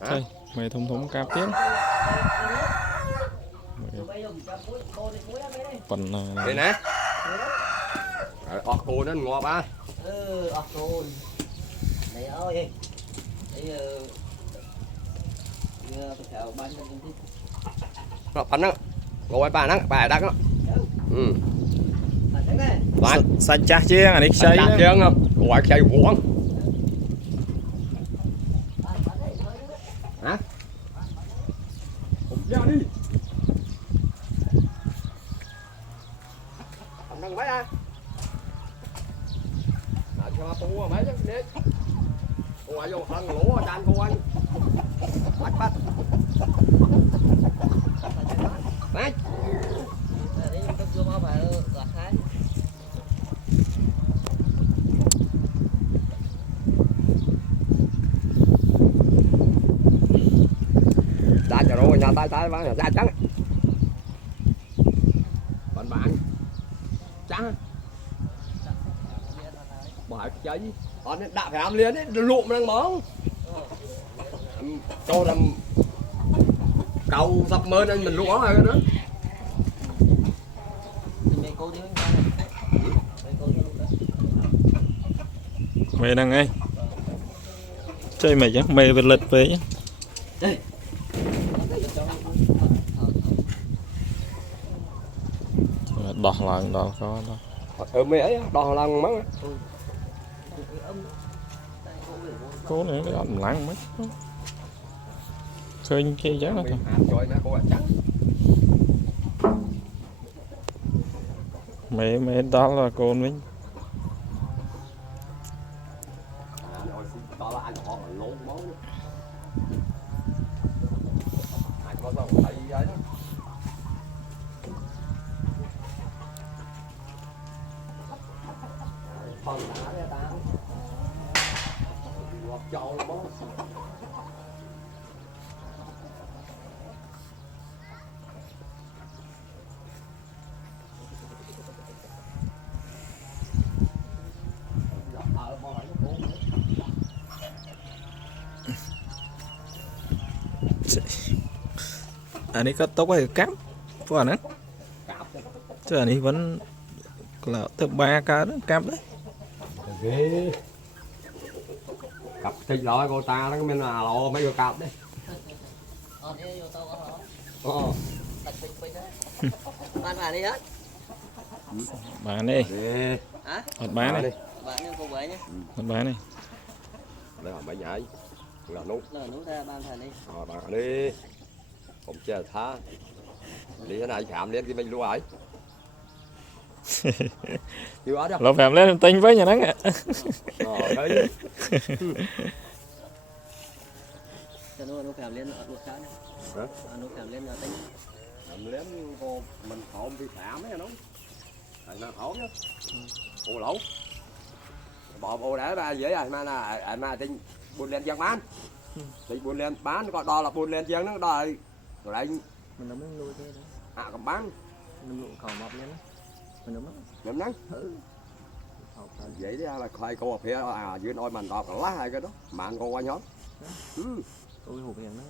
Đây, mày thùng cạp tiếng. Phần đây nè. Cô nó ngọt ba. Này ơi. Nó phần đó. Ngồi bà đắt đó. Ừ. xanh cha chiên à đi xây đó. Chiên không? Gọi xây vuông. Hả? Cùng ra đi. Cầm nâng mấy à? Nào cho tu mấy chứ đi. Cô vô phân lúa chan cô anh. Bắt. Đấy. Đã cho rồi nhà tay bán ra trắng. Bạn trắng. Bỏ chơi gì? Họ đã phải làm liền đấy, lụm đang món. Cho làm cầu sắp mơn anh mình lụm rồi đó. mày đang ngay chơi mày chứ mày về lật về nhá. Đỏ lần đỏ có đó. Mày ấy đỏ lần mất. Cố nữa cái ẩm lặng mất. Khơi kia giá thôi. Mày đó là con mình. Anh ấy có tóc hay cắm phải không? Chứ anh ấy vẫn là từ 3 ca đó cắm đấy. Ghê. Cặp thịt lòi cô ta nó mới là lò mấy cái cặp đấy. Bạn đi hết. Bán đi. Hả? Bán đi. Bạn như cô vậy nhé. Bán đi. Đây là mấy nhảy. Là nút. Là nút ra bạn đi. Bạn đi. Không chơi tha. Đi cái này chạm lên thì mình luôn ấy. Nó phạm lên tinh với nhà nắng ạ. Đấy. Cho nó phạm lên ở luộc sao nhé. Nó phạm lên ở tinh. Phạm lên cô mình thộm thì phạm ấy nó. Thành nó thộm nhá. Ô lẩu. Bỏ ô để ba dễ rồi mà tinh buôn lên dân bán. Thì buôn lên bán có đo là buôn lên dân nó đo rồi lại Mình nó mới nuôi thế đó. cầm bán. Mình nuôi còn mập lên đó. Mình nó mất. Nhầm nắng. Vậy đó là khoai cô phía dưới nôi mình đọt lá hai cái đó. Mạng cô qua nhóm. Tôi hụt hiện đó.